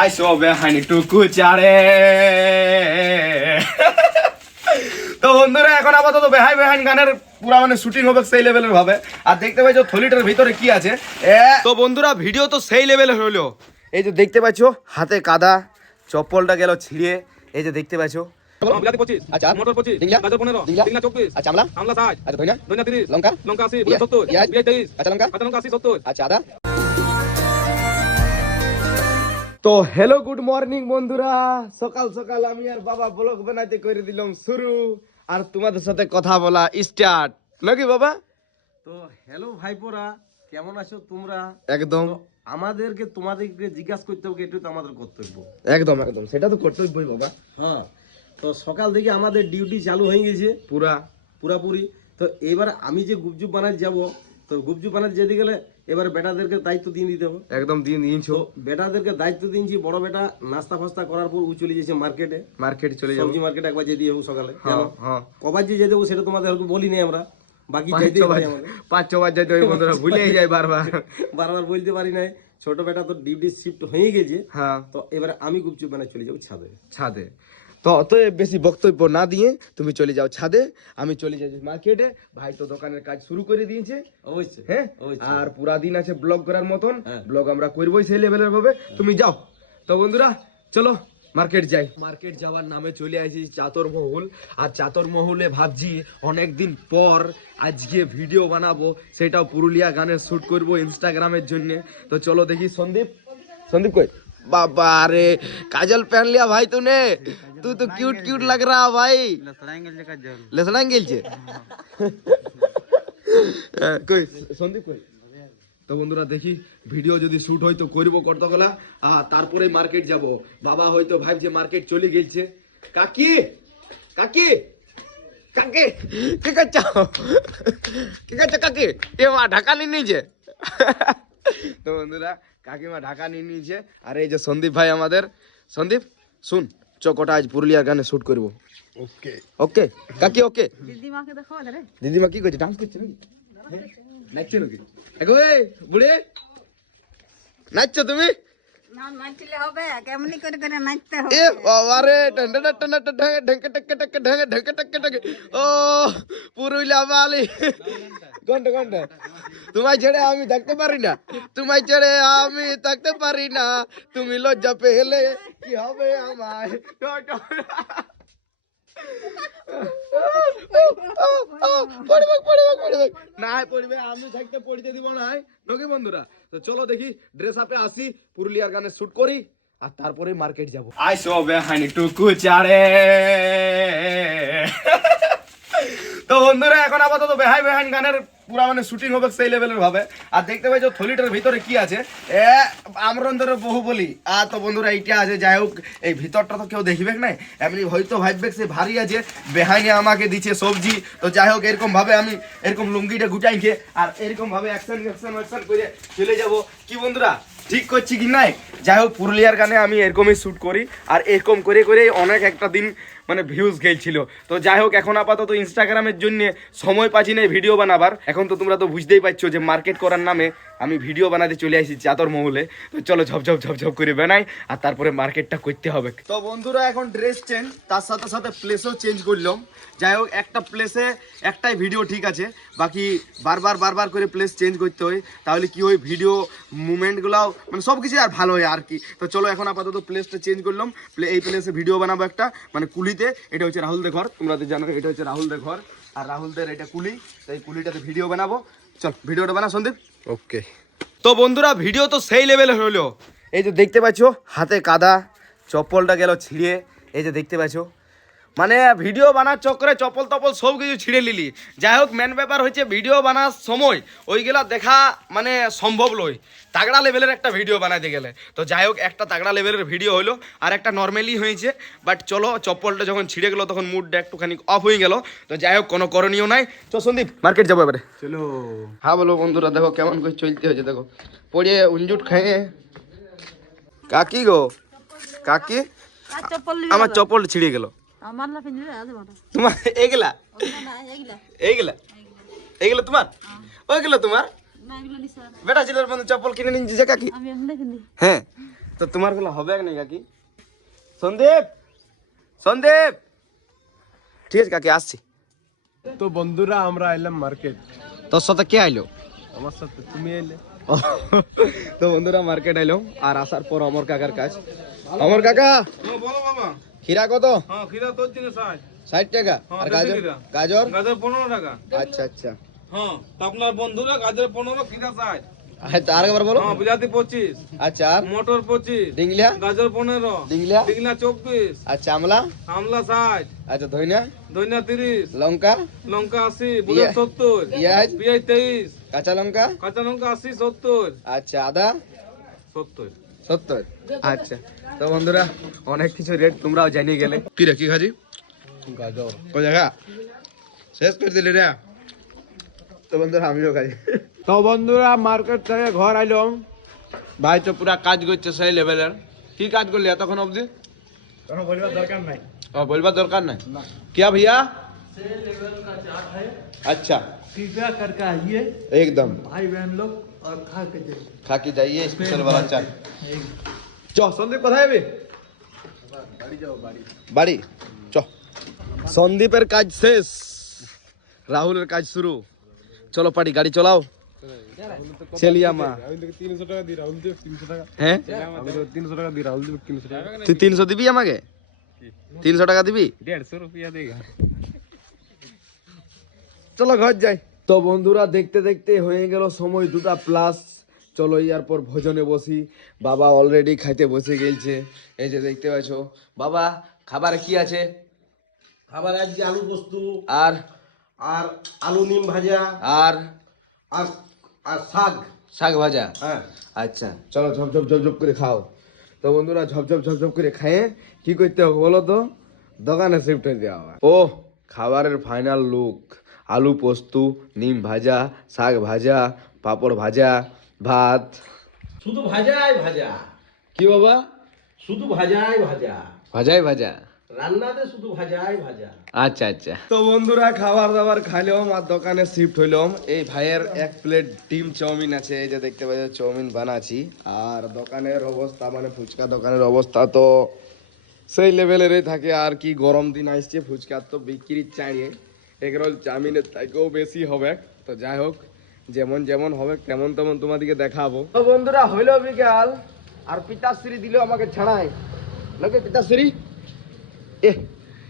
আইসো বেহানি টুকু চারে। তো বন্ধুরা এখন আপাতত বেহাই বেহাইন গানের পুরা মানে শুটিং হবে সেই লেভেলের ভাবে। আর দেখতে পাচ্ছ থলিটার ভিতরে কি আছে। তো বন্ধুরা ভিডিও তো সেই লেভেলের হলো। এই যে দেখতে পাচ্ছ হাতে কাদা, চপ্পলটা গেল ছিঁড়ে। এই যে দেখতে পাচ্ছ বিলাতি 25, আচ্ছা মটর 25, ডিংলা, গাজর 15, ডিংলা, ডিংলা 24, আচ্ছা আমলা, আমলা 60, আচ্ছা ধইনা, ধনিয়া 30, লঙ্কা, লঙ্কা 80, পিঁয়াজ, 70, পিঁয়াজ, পেঁয়াজ 23, কাঁচা লঙ্কা, কাঁচা লঙ্কা 80, 70, আচ্ছা আদা। তো হ্যালো গুড মর্নিং বন্ধুরা, সকাল সকাল আমি আর বাবা ব্লগ বানাইতে করে দিলাম শুরু, আর তোমাদের সাথে কথা বলা স্টার্ট নাকি বাবা। তো হ্যালো ভাইপোরা, কেমন আছো তোমরা? একদম তো আমাদেরকে তোমাদেরকে জিজ্ঞাসা করতে হবে, এটাই তো আমাদের কর্তব্য। একদম একদম সেটা তো কর্তব্যই বাবা। হ্যাঁ, তো সকাল থেকে আমাদের ডিউটি চালু হয়ে গেছে পুরা পুরাপুরি। তো এবার আমি যে গুপচুপ বানাতে যাব, তো গুপচুপ বানাতে যেতে গেলে এবার বেটাদেরকে দায়িত্ব দিয়ে দিতে হবে। একদম দিন দিনছো। তো বেটাদেরকে দায়িত্ব দিয়েছি, বড় বেটা নাস্তা ফাস্তা করার পর ও চলে যাচ্ছে মার্কেটে, মার্কেট চলে যাবো। সবজি মার্কেটে একবার যেতে যাবো সকালে। হ্যাঁ হ্যাঁ, কবার যে যেতে যাবো সেটা তোমাদের বলি নাই আমরা, বাকি যেতে পারি আমাদের। 5-6 যাইতে হয় বন্ধুরা, ভুলেই যায় বারবার। বারবার বলতে পারি নাই। ছোট বেটা তো ডিউটি শিফট হয়ে গেছে। হ্যাঁ তো এবারে আমি গুপচুপ বানায় চলে যাবো ছাদে। ছাদে। তো অত বেশি বক্তব্য না দিয়ে তুমি চলে যাও ছাদে, আমি চলে যাই মার্কেটে। ভাই তো দোকানের কাজ শুরু করে দিয়েছে। অবশ্যই হ্যাঁ, অবশ্যই। আর পুরা দিন আছে ব্লগ করার মতন। হ্যাঁ। ব্লগ আমরা করবোই সেই লেভেলের ভাবে, তুমি যাও। তো বন্ধুরা চলো মার্কেট যাই। মার্কেট যাওয়ার নামে চলে আসি চাতর মহল। আর চাতর মহলে ভাবছি অনেকদিন পর আজকে ভিডিও বানাবো, সেটাও পুরুলিয়া গানের শুট করব ইনস্টাগ্রামের জন্য। তো চলো দেখি। সন্দীপ, সন্দীপ কই? बाबा रे काजल पहन लिया भाई तूने, तू तो क्यूट क्यूट लग रहा भाई। लसड़ाएंगे কই সন্দীপ কই? তো বন্ধুরা দেখি ভিডিও যদি শুট হয় তো করবো কতগুলা, আর তারপরে মার্কেট যাব। বাবা হয়তো ভাবছে মার্কেট চলে গেছে। কাকি কাকি কাকি কি করছো? কি করছো কাকি? এ মা ঢাকা নিয়ে নিয়েছে। তো বন্ধুরা কাকিমা ঢাকা নিয়ে নিয়েছে। আর এই যে সন্দীপ ভাই আমাদের। সন্দীপ শুন, চকটা আজ পুরুলিয়ার গানে শুট করবো। ওকে ওকে কাকি ওকে। দিদিমাকে দেখো রে। দিদিমা কি করছে? ডান্স করছে নাকি? নাচছো নাকি? এগো এই বুড়ি, নাচছো তুমি? না নাচলে হবে, কেমনি করে করে নাচতে হবে। এ বাবা রে, ঢঙ্গে ঢঙ্গে ঢঙ্গে ঢঙ্গে ঢঙ্গে ঢঙ্গে ঢঙ্গে ঢঙ্গে ঢঙ্গে। ও পুরুলিয়া বালি ঘন্টা ঘন্টা। তোমায় ছেড়ে আমি থাকতে পারি না, তোমায় ছেড়ে আমি থাকতে পারি না, তুমি লজ্জা পেলে কি হবে আমায়। না পড়বে, আমি থাকতে পড়তে দিব না নাকি বন্ধুরা। তো চলো দেখি ড্রেস আপে আসি, পুরুলিয়ার গানে শুট করি, আর তারপরে মার্কেট যাব। আইসো বেহানি টুকু চারে। তো বন্ধুরা এখন আপাতত বেহাই বেহাইন গানের পুরা মানে শুটিং হবে সেই লেভেলের ভাবে। আর দেখতে পাচ্ছ থলিটার ভিতরে কি আছে। আমরন্দরে বহু বলি। আর তো বন্ধুরা এইটা আছে, যাই হোক এই ভিতরটা তো কেউ দেখবে না, এমনি হয়তো ভাববে সে ভারী আছে, বেহাইনে আমাকে দিচ্ছে সবজি। তো যাই হোক এরকম ভাবে আমি এরকম লুঙ্গিটা গুটাই খেয়ে আর এরকম ভাবে অ্যাকশন অ্যাকশন অ্যাকশন করে চলে যাব। কি বন্ধুরা ঠিক করছি কি নাই? যাই হোক পুরুলিয়ার গানে আমি এরকমই শ্যুট করি, আর এরকম করে করে অনেক একটা দিন মানে ভিউজ গেছিল। তো যাই হোক এখন আপাতত ইনস্টাগ্রামের জন্য সময় পাচ্ছি না ভিডিও বানাবার। এখন তো তোমরা তো বুঝতেই পারছো যে মার্কেট করার নামে আমি ভিডিও বানাতে চলে আসি চাদর মহলে। তো চলো ঝপঝপ ঝপঝপ করে বানাই, আর তারপরে মার্কেটটা করতে হবে। তো বন্ধুরা এখন ড্রেস চেঞ্জ, তার সাথে সাথে প্লেসও চেঞ্জ করলাম। যাই হোক একটা প্লেসে একটাই ভিডিও ঠিক আছে, বাকি বারবার বারবার করে প্লেস চেঞ্জ করতে হয়, তাহলে কি হয় ভিডিও মুভমেন্টগুলাও মানে সব কিছু আর ভালো হয় আর কি। তো চলো এখন আপাতত প্লেসটা চেঞ্জ করলাম। এই প্লেসে ভিডিও বানাবো একটা মানে কুলিতে। এটা হচ্ছে রাহুলদের ঘর, তোমরা তো জানো এটা হচ্ছে রাহুলদের ঘর, আর রাহুলদের এটা কুলি। তো এই কুলিটাতে ভিডিও বানাবো। চল ভিডিওটা বানা সন্দীপ। ওকে। তো বন্ধুরা ভিডিও তো সেই লেভেলের হলো। এই যে দেখতে পাচ্ছ হাতে কাদা, চপ্পলটা গেল ছিঁড়ে। এই যে দেখতে পাচ্ছ মানে ভিডিও বানার চক্করে চপ্পল তপল সব কিছু ছিঁড়ে নিলি। যাই হোক মেন ব্যাপার হচ্ছে ভিডিও বানার সময় ওইগুলা দেখা মানে সম্ভব নয়, তাগড়া লেভেলের একটা ভিডিও বানাতে গেলে। তো যাই হোক একটা তাগড়া লেভেলের ভিডিও হলো, আর একটা নর্মালি হয়েছে। বাট চলো চপ্পলটা যখন ছিঁড়ে গেলো তখন মুডটা একটুখানি অফ হয়ে গেল। তো যাই হোক কোনো করণীয় নাই। চল সন্দীপ মার্কেট যাবো এবারে। চলো। হ্যাঁ বলো বন্ধুরা, দেখো কেমন করে চলতে হয়েছে, দেখো পড়ে উঞ্জুট খাইয়ে। কাকি গো কাকি, আর চপ্পল আমার চপ্পলটা ছিঁড়ে গেল। আমার না পিনলে আছে বড়। তোমার এইগুলা না এগুলা এইগুলা এইগুলা তোমার, ওইগুলো তোমার না এগুলো নিছে। বেটা ছেলের বন্ধু চপ্পল কিনে নিয়েছে যে কাকি। আমি এমনি পিনি। হ্যাঁ তো তোমার গুলো হবে নাকি কাকি? সন্দীপ, সন্দীপ, ঠিক আছে কাকি আসছি। তো বন্ধুরা আমরা এলাম মার্কেট। তোর সাথে কে আইলো? আমার সাথে তুমি এলে। তো বন্ধুরা মার্কেট আইলো, আর আসার পর অমর কাকার কাজ। অমর কাকা, বলো বাবা। খিরা কত? হ্যাঁ খিরা তোর দিকে 60 60 টাকা। আর বেশি গাজর? খিরা। গাজর গাজর 15 টাকা। আচ্ছা আচ্ছা। হ্যাঁ তো আপনার বন্ধুরা গাজর 15 খিরা 60। আচ্ছা আরেকবার বলো। হ্যাঁ বিলাতি 25, আচ্ছা আর মটর 25, ডিংলিয়া? গাজর 15, ডিংলিয়া? ডিগলা 24, আচ্ছা আমলা? আমলা 60, আচ্ছা ধইনা? ধনিয়া 30, লঙ্কা? লঙ্কা 80, বুলেট 70, পেঁয়াজ? পেঁয়াজ 23, কাঁচা লঙ্কা? কাঁচা লঙ্কা 80 70, আচ্ছা আদা? 70। 70। আচ্ছা তো বন্ধুরা অনেক কিছু রেট তোমরাও জানিয়ে গেলে। কি রে কি খাজি? গাজর। কই জায়গা শেষ করে দিলি রে। তো বন্ধুরা আমিও খাই। তো বন্ধুরা মার্কেট থেকে ঘর আইলাম। ভাই তো পুরা কাজ করছে সেই লেভেলের। কি কাজ করলি এতক্ষণ অবধি? কোনো বলবার দরকার নাই। ও বলবার দরকার নাই। क्या भैया? अच्छा कृपया करके आइए एकदम भाई बहन लोग और खा के जाइए। खा के जाइए स्पेशल वाला चाय। চ সন্দীপ কোথায় যাবে? বাড়ি চ। সন্দীপের কাজ শেষ, রাহুলের কাজ শুরু। চলো পাটি গাড়ি চলাও। চেলিয়া মা। আমি তোকে 300 টাকা দিই, রাহুল দেব 300 টাকা। হ্যাঁ আমি তোকে 300 টাকা দিই, রাহুল দেব 300 টাকা। তুই 300 দিবি আমাকে? 300 টাকা দিবি? 150 रुपया देगा। চলো ঘর যাই। তো বন্ধুরা দেখতে দেখতে হয়ে গেল সময় 2টা প্লাস। চলো এরপর ভোজনে বসি। বাবা অলরেডি খাইতে বসে গেছে। এই যে দেখতে পাচ্ছ বাবা খাবারে কি আছে? খাবার আজকে আলু পোস্ত আর আর আলু নিম ভাজা আর আর আর শাক। শাক ভাজা। হ্যাঁ আচ্ছা চলো ঝপঝপ ঝপঝপ করে খাও। তো বন্ধুরা ঝপঝপ ঝপঝপ করে খায়ে কি করতে হবে বলো তো? দোকানে শিফট হয়ে যাওয়া হবে। ও খাবারের ফাইনাল লুক, আলু পোস্ত, নিম ভাজা, শাক ভাজা, পাঁপড় ভাজা, ভাত। শুধু ভাজাই ভাজা, কি বাবা? শুধু ভাজাই ভাজা, ভাজাই ভাজা। রান্নাতে শুধু ভাজাই ভাজা। আচ্ছা আচ্ছা। তো বন্ধুরা খাবার দাবার খাইলাম আর দোকানে শিফট হইলাম। এই ভাইয়ের 1 প্লেট ডিম চাউমিন আছে, এই যে দেখতে পাচ্ছ চাউমিন বানাচ্ছি। আর দোকানের অবস্থা মানে ফুচকা দোকানের অবস্থা তো সেই লেভেলেরই থাকে। আর কি গরম দিন আসছে, ফুচকার তো বিক্রির চাইয়ে এগরোল চাউমিনের থেকেও বেশি হবে। তো যাই হোক যেমন যেমন হবে তেমন তেমন তোমাদেরকে দেখাবো। তো বন্ধুরা হইলো বিকাল আর পিতাশ্রী দিল আমাকে ছাড়াই। লোকে পিতাশ্রী এ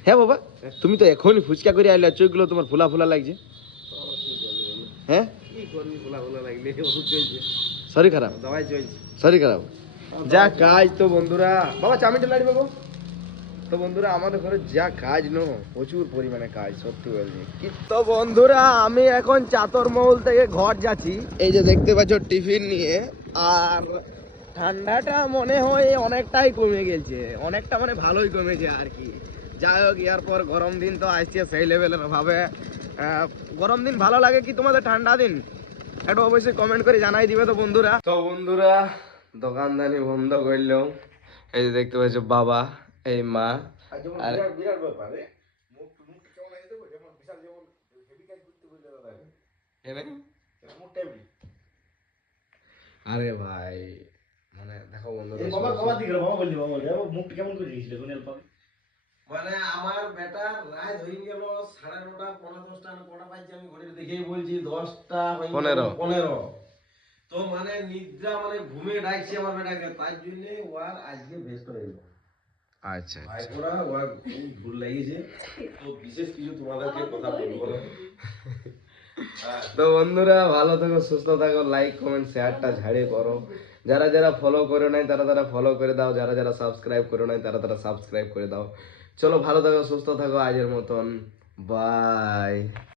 হ্যাঁ বাবা তুমি তো এখনই ফুচকা করে আইলে, চোখগুলো তোমার ফোলা ফোলা লাগছে। হ্যাঁ কি করবি, ভোলা ভোলা লাগলে ওষুধ চলছে, শরীর খারাপ? দবাই চলছে। শরীর খারাপ যা কাজ। তো বন্ধুরা বাবা চাউমিনটা লাড়ি বাবু। তো বন্ধুরা আমাদের ঘরে যা কাজ নো, প্রচুর পরিমাণে কাজ সত্যি বলছি কি। তো বন্ধুরা আমি এখন চাতর মহল থেকে ঘর যাচ্ছি। এই যে দেখতে পাচ্ছ টিফিন নিয়ে। আর ঠান্ডাটা মনে হয় অনেকটাই কমে গেছে, অনেকটা মানে ভালোই কমেছে আর কি। যাই হোক এরপর গরম দিন তো আসছে সেই লেভেলের ভাবে। গরম দিন ভালো লাগে কি তোমাদের ঠান্ডা দিন? একটু অবশ্যই কমেন্ট করে জানাই দিবে। তো বন্ধুরা দোকানদানি বন্ধ করলো। এই যে দেখতে পাচ্ছ বাবা, এই মা আর বিরাট ব্যাপার রে। আরে ভাই মানে দেখো বন্ধুরা মানে আমার বেটা রাত হয়ে গেল 9:30 9:10 9:00 বাজছে, আমি ঘড়িতে দেখেই বলছি 10টা 15। তো মানে নিদ্রা মানে ঘুমে ডাকছে আমার বেটাকে, তার জন্য ওর আজকে ব্যস্ত হয়ে গেল। আচ্ছা ভাই ওরা ওর খুব ভুল লাগিয়েছে। তো বিশেষ কিছু তোমাদেরকে কথা বলবো না। তো বন্ধুরা ভালো থাকো সুস্থ থাকো, লাইক কমেন্ট শেয়ারটা ঝাড়িয়ে করো। যারা যারা ফলো করে নাই তারা ফলো করে দাও, যারা যারা সাবস্ক্রাইব করে নাই তারা সাবস্ক্রাইব করে দাও। চলো ভালো থাকো সুস্থ থাকো, আজের মতন বাই।